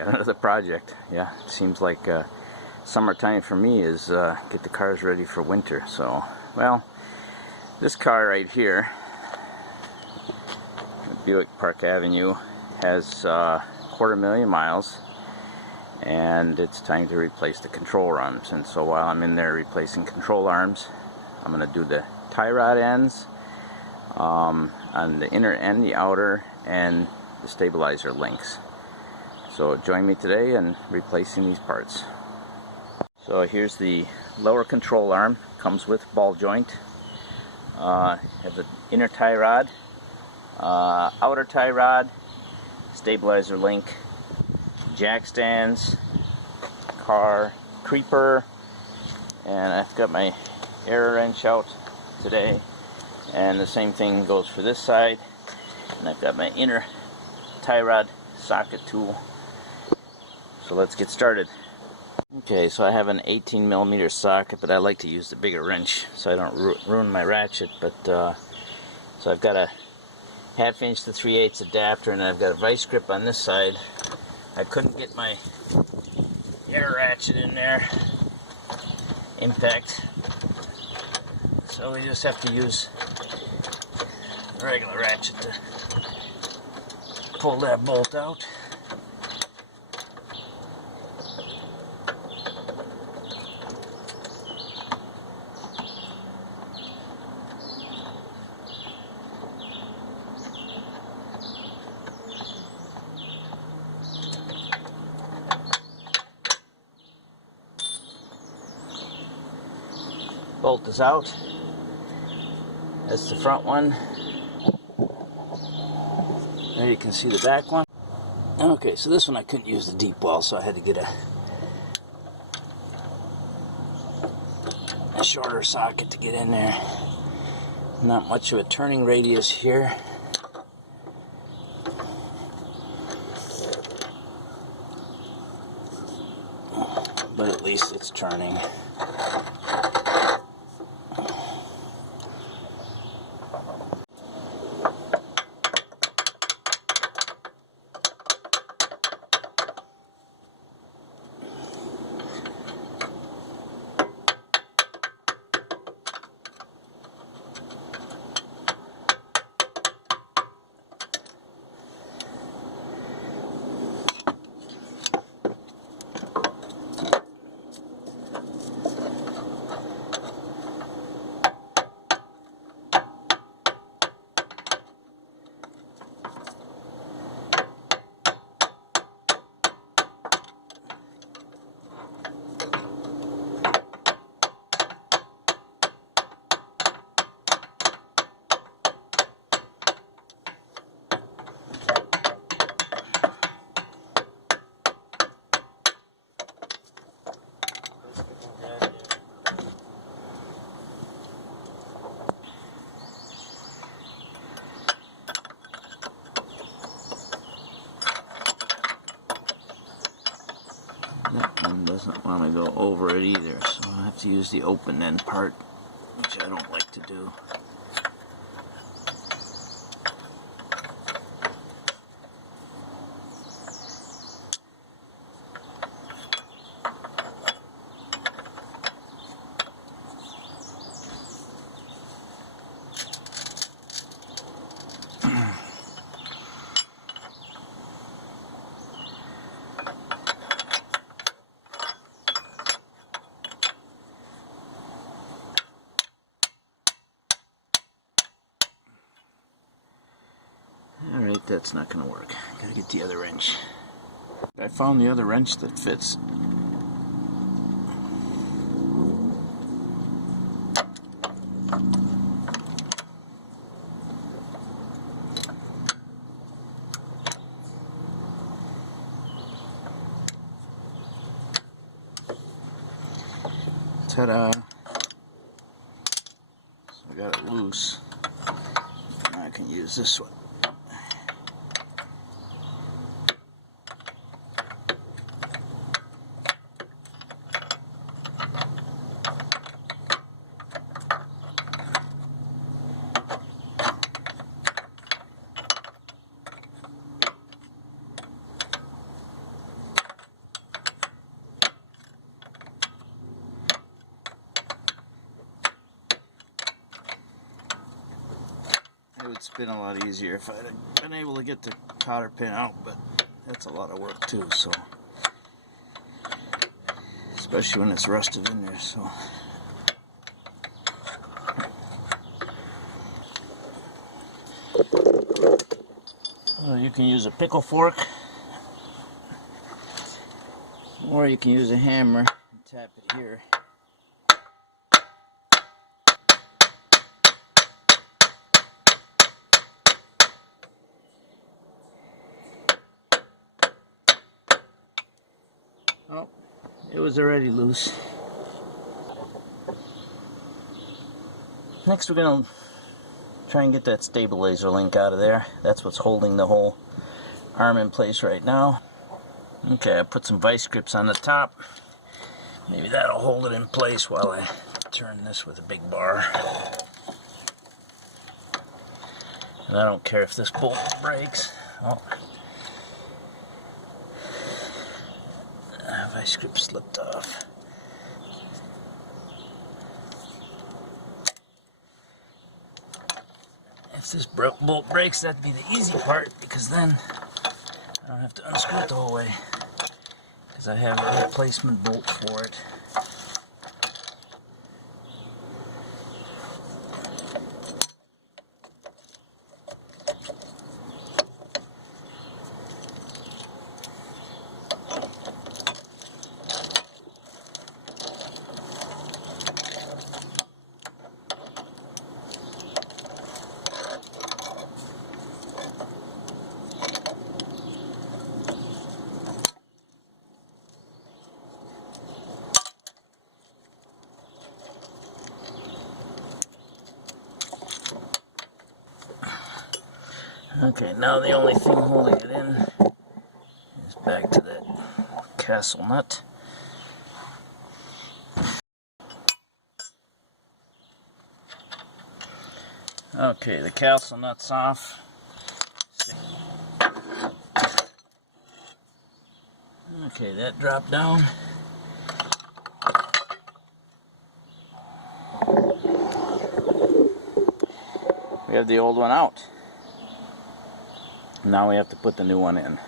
Got another project. Yeah, it seems like summertime for me is get the cars ready for winter. So, well, this car right here, the Buick Park Avenue, has 250,000 miles, and it's time to replace the control arms. And so while I'm in there replacing control arms, I'm going to do the tie rod ends on the inner and the outer, and the stabilizer links. So join me today in replacing these parts. So here's the lower control arm. Comes with ball joint. Have the inner tie rod, outer tie rod, stabilizer link, jack stands, car creeper, and I've got my air wrench out today, and the same thing goes for this side. And I've got my inner tie rod socket tool. So let's get started. Okay, so I have an 18mm socket, but I like to use the bigger wrench so I don't ruin my ratchet. But so I've got a 1/2 inch to 3/8 adapter, and I've got a vice grip on this side. I couldn't get my air ratchet in there, impact, so we just have to use a regular ratchet to pull that bolt out. Bolt is out. That's the front one. There you can see the back one. Okay, so this one I couldn't use the deep well, so I had to get a shorter socket to get in there. Not much of a turning radius here. But at least it's turning. That one doesn't want to go over it either, so I have to use the open end part, which I don't like to do. Alright, that's not going to work. Gotta get the other wrench. I found the other wrench that fits. Ta-da! So I got it loose. Now I can use this one. would spin a lot easier if I'd been able to get the cotter pin out, but that's a lot of work too, so especially when it's rusted in there. So you can use a pickle fork, or you can use a hammer and tap it here. Oh, it was already loose. Next we're going to try and get that stabilizer link out of there. That's what's holding the whole arm in place right now. Okay, I put some vice grips on the top. Maybe that'll hold it in place while I turn this with a big bar. And I don't care if this bolt breaks. Oh. Vice grip slipped off. If this bolt breaks, that'd be the easy part, because then I don't have to unscrew it the whole way, because I have a replacement bolt for it. Okay, now the only thing holding it in is back to that castle nut. Okay, the castle nut's off. Okay, that dropped down. We have the old one out. Now we have to put the new one in.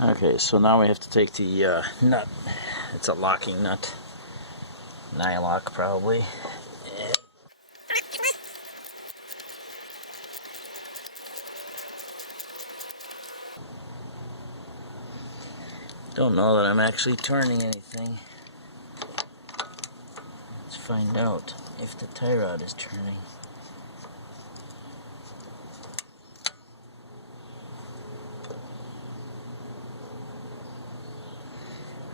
Okay, so now we have to take the nut. It's a locking nut. Nylock probably. Don't know that I'm actually turning anything. Let's find out if the tie rod is turning.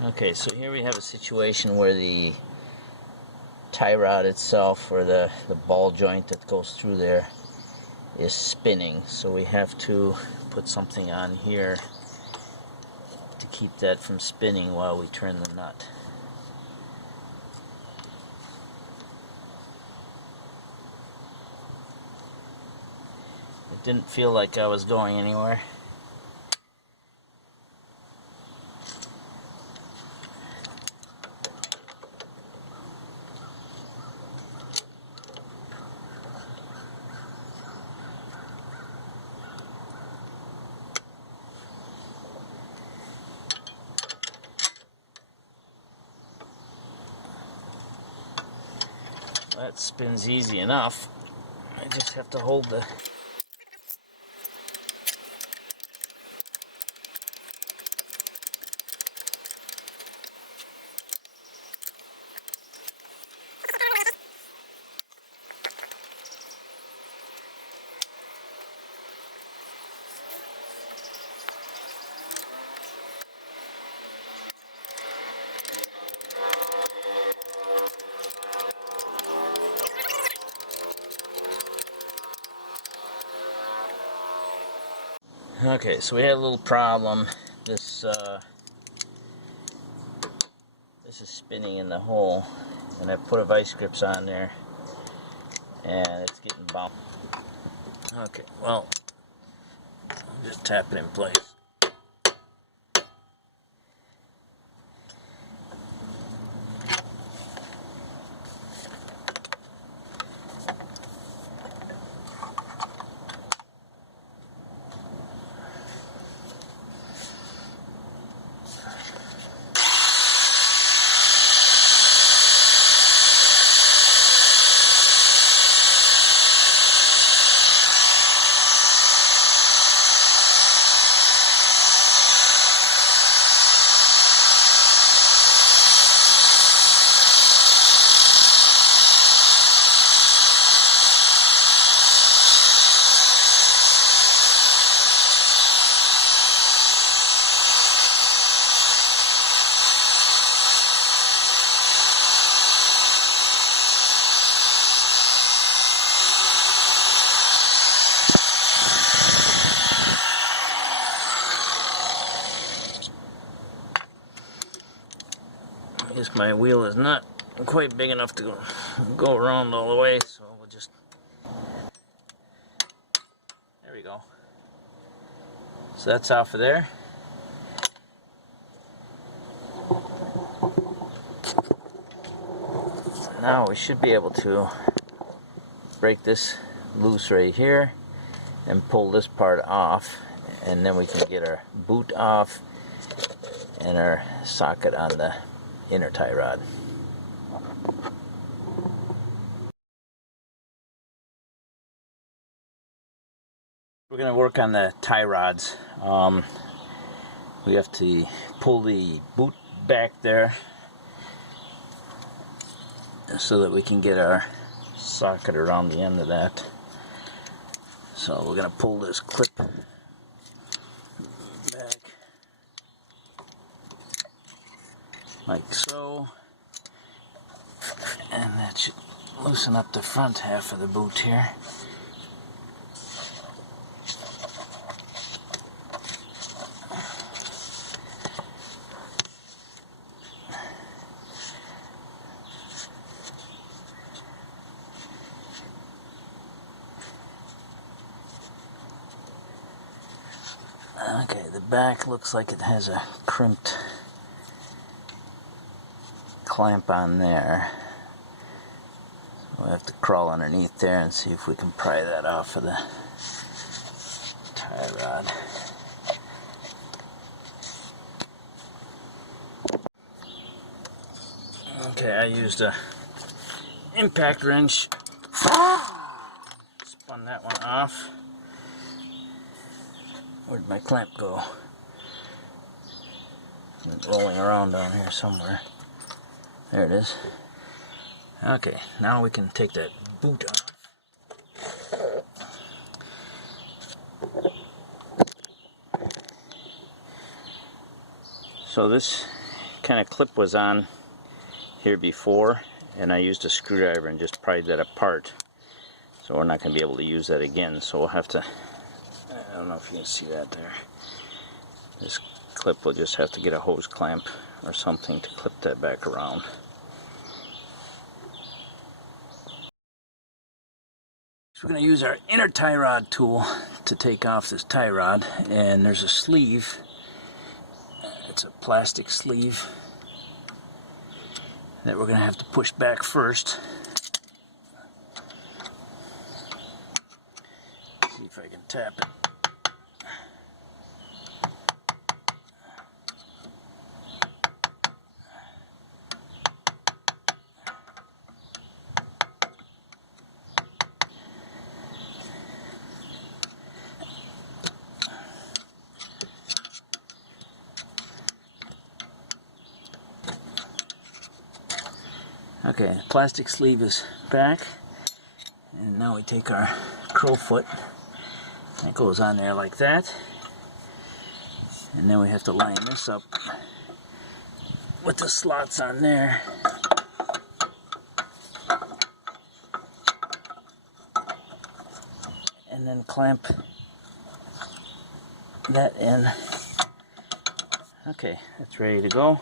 Okay, so here we have a situation where the tie rod itself, or the ball joint that goes through there, is spinning. So we have to put something on here to keep that from spinning while we turn the nut. It didn't feel like I was going anywhere. That spins easy enough. I just have to hold the Okay, so we had a little problem. This is spinning in the hole, and I put a vice grips on there, and it's getting bumped. Okay, well, I'll just tap it in place. I guess my wheel is not quite big enough to go around all the way, so we'll just, there we go. So that's off of there. Now we should be able to break this loose right here and pull this part off, and then we can get our boot off and our socket on the inner tie rod. We're going to work on the tie rods. We have to pull the boot back there so that we can get our socket around the end of that. So we're going to pull this clip back like so, and that should loosen up the front half of the boot here. Okay, the back looks like it has a crimped clamp on there. We'll have to crawl underneath there and see if we can pry that off of the tie rod. Okay, I used a impact wrench. Spun that one off. Where'd my clamp go? It's rolling around down here somewhere. There it is. Okay, now we can take that boot off. So this kind of clip was on here before, and I used a screwdriver and just pried that apart. So we're not going to be able to use that again, so we'll have to, I don't know if you can see that there. This clip will just have to get a hose clamp or something to clip that back around. So we're going to use our inner tie rod tool to take off this tie rod, and there's a sleeve. It's a plastic sleeve that we're going to have to push back first. See if I can tap it. Okay, plastic sleeve is back, and now we take our crow foot. That goes on there like that, and then we have to line this up with the slots on there. And then clamp that in. Okay, that's ready to go.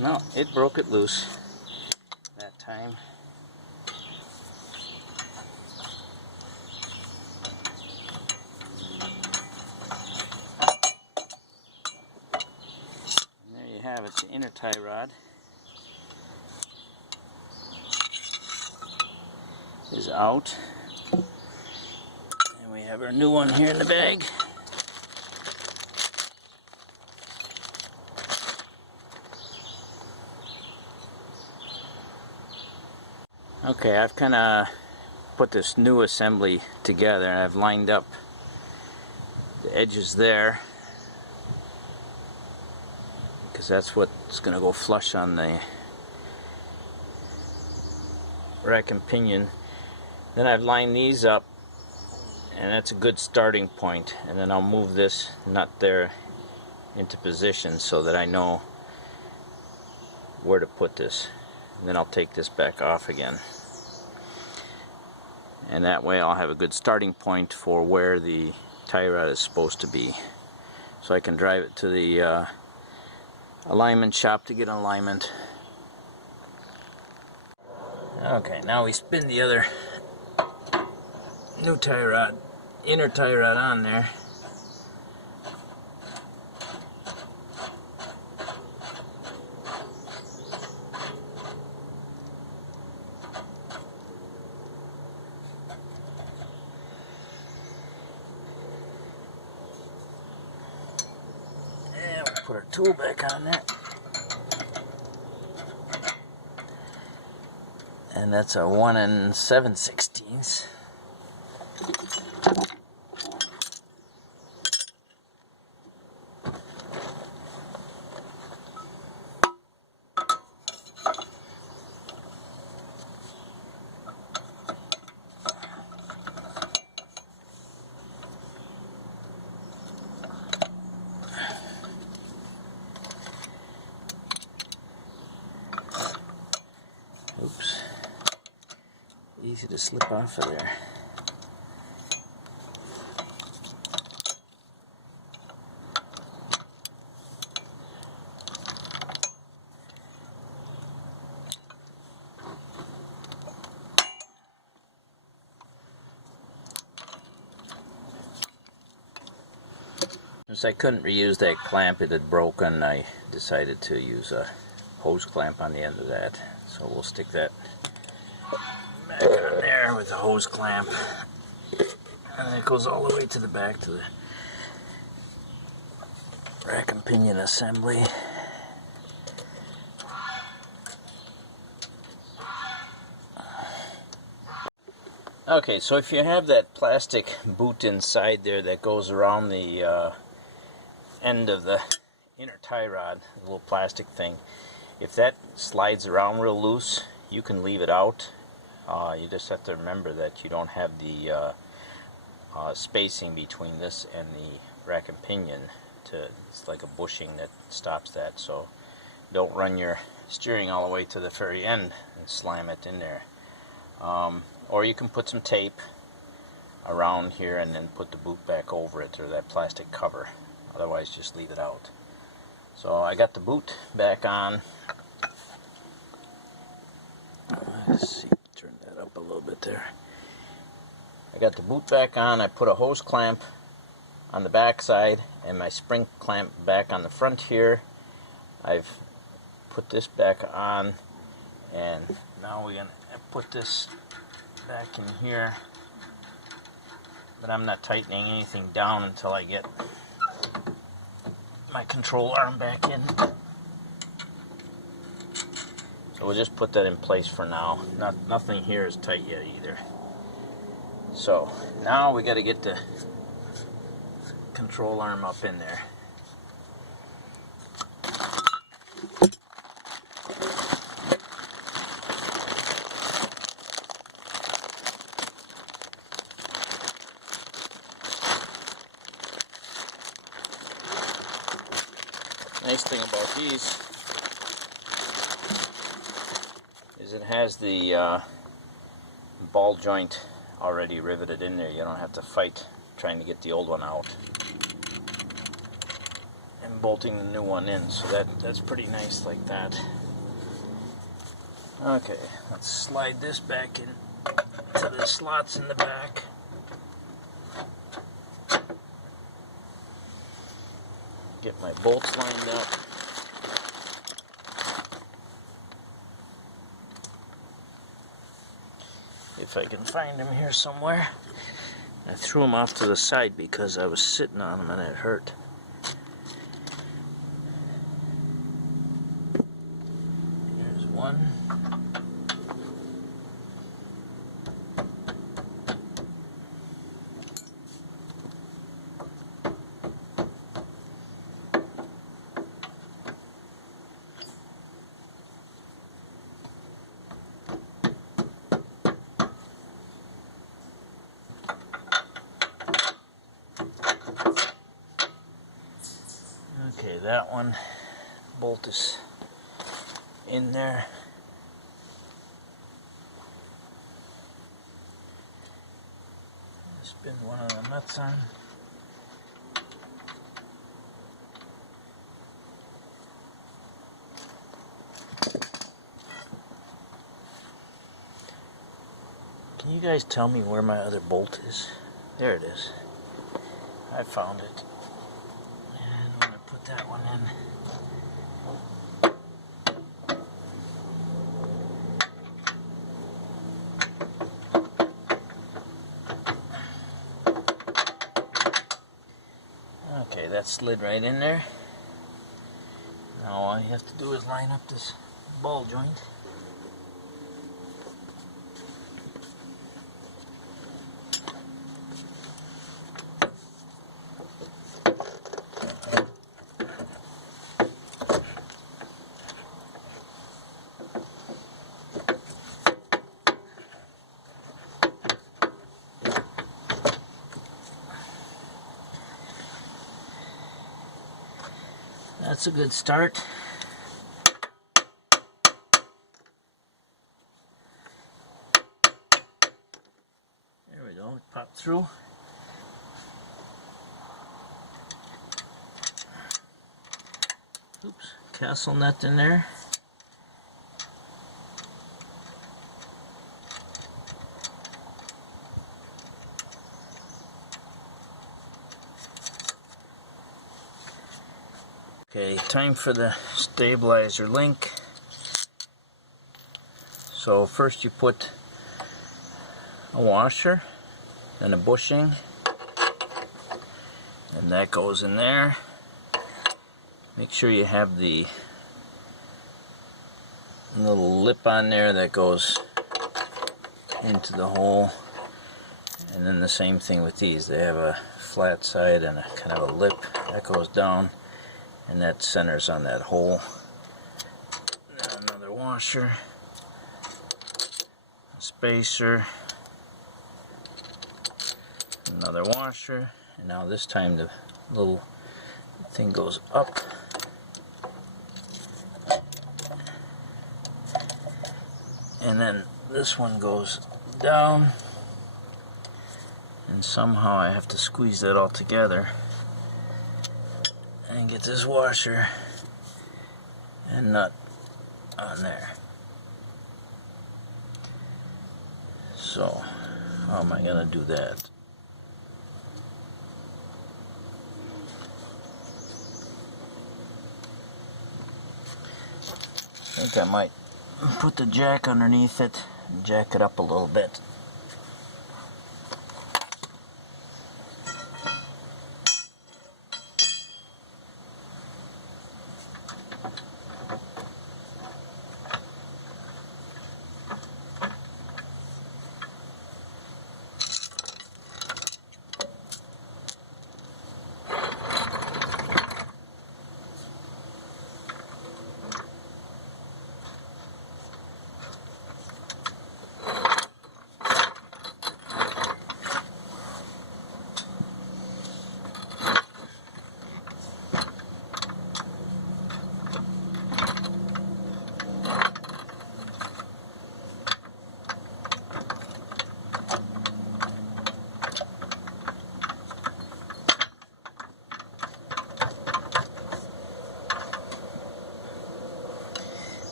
No, it broke it loose that time. And there you have it, the inner tie rod is out. And we have our new one here in the bag. Okay, I've kind of put this new assembly together, and I've lined up the edges there because that's what's going to go flush on the rack and pinion. Then I've lined these up, and that's a good starting point, and then I'll move this nut there into position so that I know where to put this. And then I'll take this back off again. And that way I'll have a good starting point for where the tie rod is supposed to be. So I can drive it to the alignment shop to get an alignment. Okay, now we spin the other new tie rod, inner tie rod on there. And we'll put our tool back on there. And that's a 1 7/16. Oops. Easy to slip off of there. Since I couldn't reuse that clamp, it had broken, I decided to use a hose clamp on the end of that. So we'll stick that back on there with a hose clamp, and it goes all the way to the back to the rack and pinion assembly. Okay, so if you have that plastic boot inside there that goes around the end of the inner tie rod, the little plastic thing, if that slides around real loose, you can leave it out. You just have to remember that you don't have the spacing between this and the rack and pinion. It's like a bushing that stops that, so don't run your steering all the way to the very end and slam it in there. Or you can put some tape around here and then put the boot back over it, or that plastic cover. Otherwise, just leave it out. So I got the boot back on. Let's see, turn that up a little bit there. I got the boot back on. I put a hose clamp on the back side and my spring clamp back on the front here. I've put this back on, and now we're going to put this back in here. But I'm not tightening anything down until I get my control arm back in. So we'll just put that in place for now. Nothing here is tight yet either. So now we got to get the control arm up in there. Nice thing about these is it has the ball joint already riveted in there. You don't have to fight trying to get the old one out and bolting the new one in, so that's pretty nice like that. Okay, let's slide this back in to the slots in the back. Get my bolts lined up. If I can find them here somewhere. I threw them off to the side because I was sitting on them and it hurt. Here's one. Okay, Okay, that one bolt is in there. Spin one of the nuts on. Can you guys tell me where my other bolt is? There it is. I found it. And I'm going to put that one in. Okay, that slid right in there. Now all you have to do is line up this ball joint. That's a good start. There we go, it popped through. Oops, castle nut in there. Okay, time for the stabilizer link. So first you put a washer, then a bushing, and that goes in there. Make sure you have the little lip on there that goes into the hole, and then the same thing with these. They have a flat side and a kind of a lip that goes down, and that centers on that hole. Then another washer, a spacer, another washer, and now this time the little thing goes up. And then this one goes down, and somehow I have to squeeze that all together and get this washer and nut on there. So how am I gonna do that? I think I might put the jack underneath it and jack it up a little bit.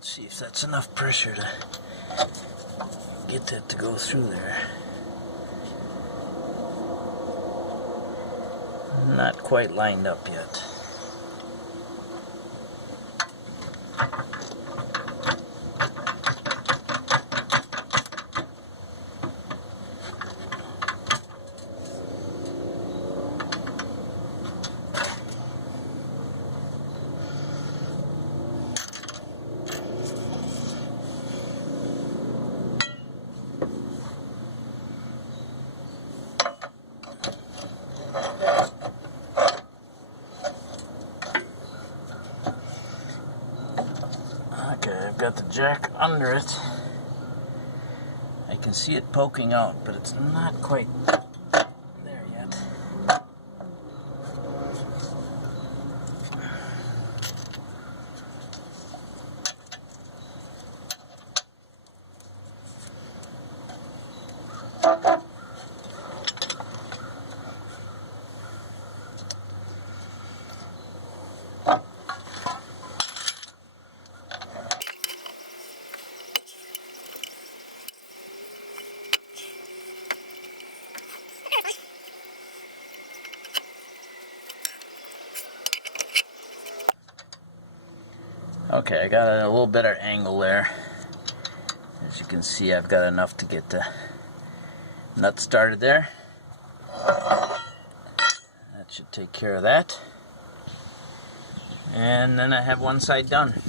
See if that's enough pressure to get that to go through there. Not quite lined up yet. Okay, I've got the jack under it. I can see it poking out, but it's not quite there yet. Okay, I got a little better angle there. As you can see, I've got enough to get the nut started there. That should take care of that. And then I have one side done.